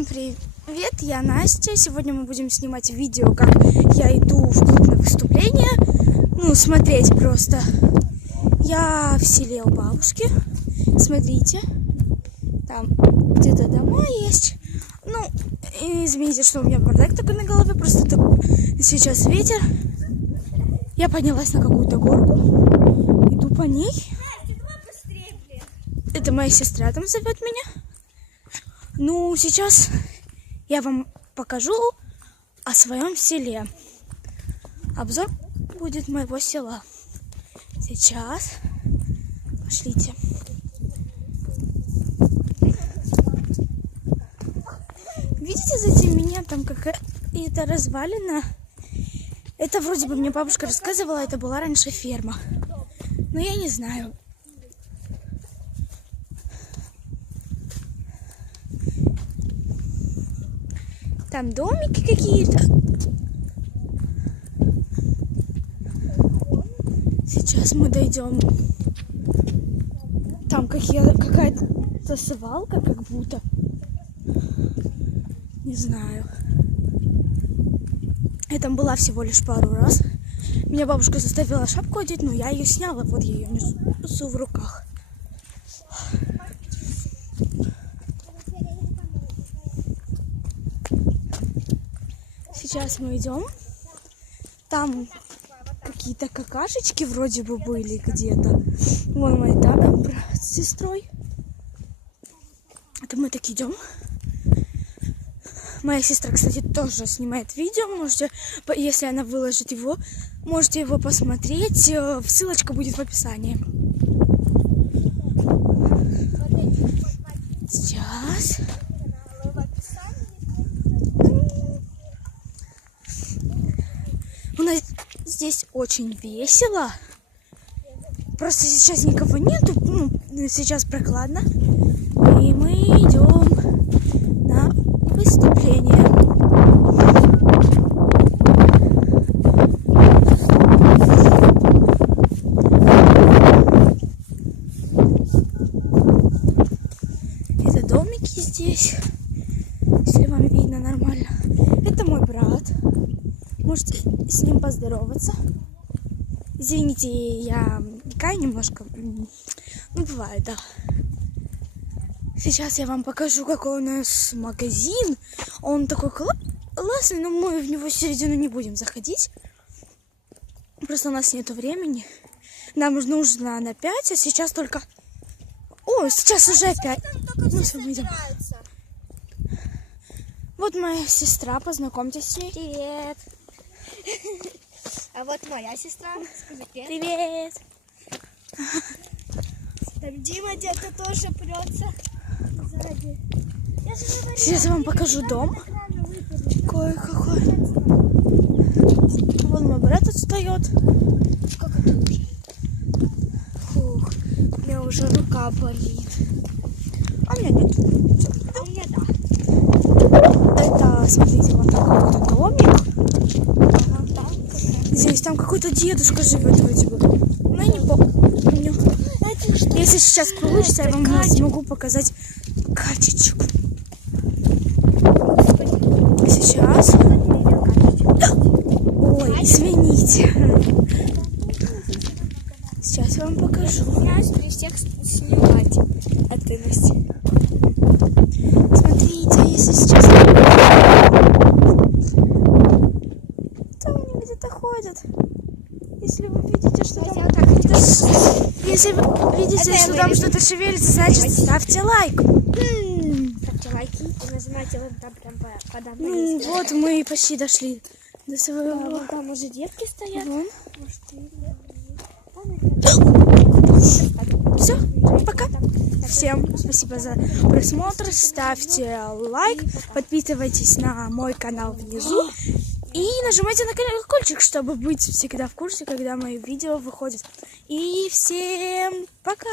Всем привет, я Настя. Сегодня мы будем снимать видео, как я иду в клуб на выступление. Ну, смотреть просто. Я в селе у бабушки. Смотрите. Там где-то дома есть. Ну, извините, что у меня бардак такой на голове. Просто так... сейчас ветер. Я поднялась на какую-то горку. Иду по ней. Это моя сестра там зовет меня. Ну, сейчас я вам покажу о своем селе. Обзор будет моего села. Сейчас. Пошлите. Видите сзади меня там какая-то развалина? Это вроде бы мне бабушка рассказывала, это была раньше ферма. Но я не знаю. Там домики какие-то. Сейчас мы дойдем. Там какая-то свалка, как будто. Не знаю. Я там была всего лишь пару раз. Меня бабушка заставила шапку одеть, но я ее сняла. Вот я ее несу в руках. Сейчас мы идем. Там какие-то какашечки вроде бы были где-то. Вон мой там брат с сестрой. Это мы так идем. Моя сестра, кстати, тоже снимает видео. Можете, если она выложит его, можете его посмотреть. Э, ссылочка будет в описании. Сейчас. У нас здесь очень весело. Просто сейчас никого нету. Ну, сейчас прохладно. И мы идем на выступление. Это домики здесь. Если вам видно нормально. Это мой брат. Можете с ним поздороваться. Извините, я такая немножко... Ну, бывает, да. Сейчас я вам покажу, какой у нас магазин. Он такой классный, но мы в него в середину не будем заходить. Просто у нас нету времени. Нам нужно на 5, а сейчас только... О, сейчас уже 5. Ну, все, мы идем. Вот моя сестра, познакомьтесь с ней. Привет. А вот моя сестра. Скажи привет. Привет. Там Дима где-то тоже прется. Сзади. Сейчас я вам покажу дом. Какой-какой. Вон мой брат отстает. Сколько тут уже? Фух, у меня уже рука болит. А у меня нет. А у меня да. Это, смотрите, вот такой вот домик. Ага, там как раз. Здесь там какой-то дедушка живет вроде бы. Ну, я не помню. Если сейчас получится, я вам смогу показать качечку. Сейчас. Ой, извините. Сейчас я вам покажу. При всех снимать. А ты, Настя? Смотрите, если сейчас... Там они где-то ходят. Если вы видите, что там... вот так хотела. Если вы видите, Это что там что-то шевелится, значит ставьте лайк. Ставьте лайки и нажимайте вон там прям по- подам. Ну вот мы и почти дошли до своего. Вон там уже детки стоят. Вон. Все, пока. Всем спасибо за просмотр. Ставьте лайк, подписывайтесь на мой канал внизу и нажимайте на колокольчик, чтобы быть всегда в курсе, когда мои видео выходят. И всем пока!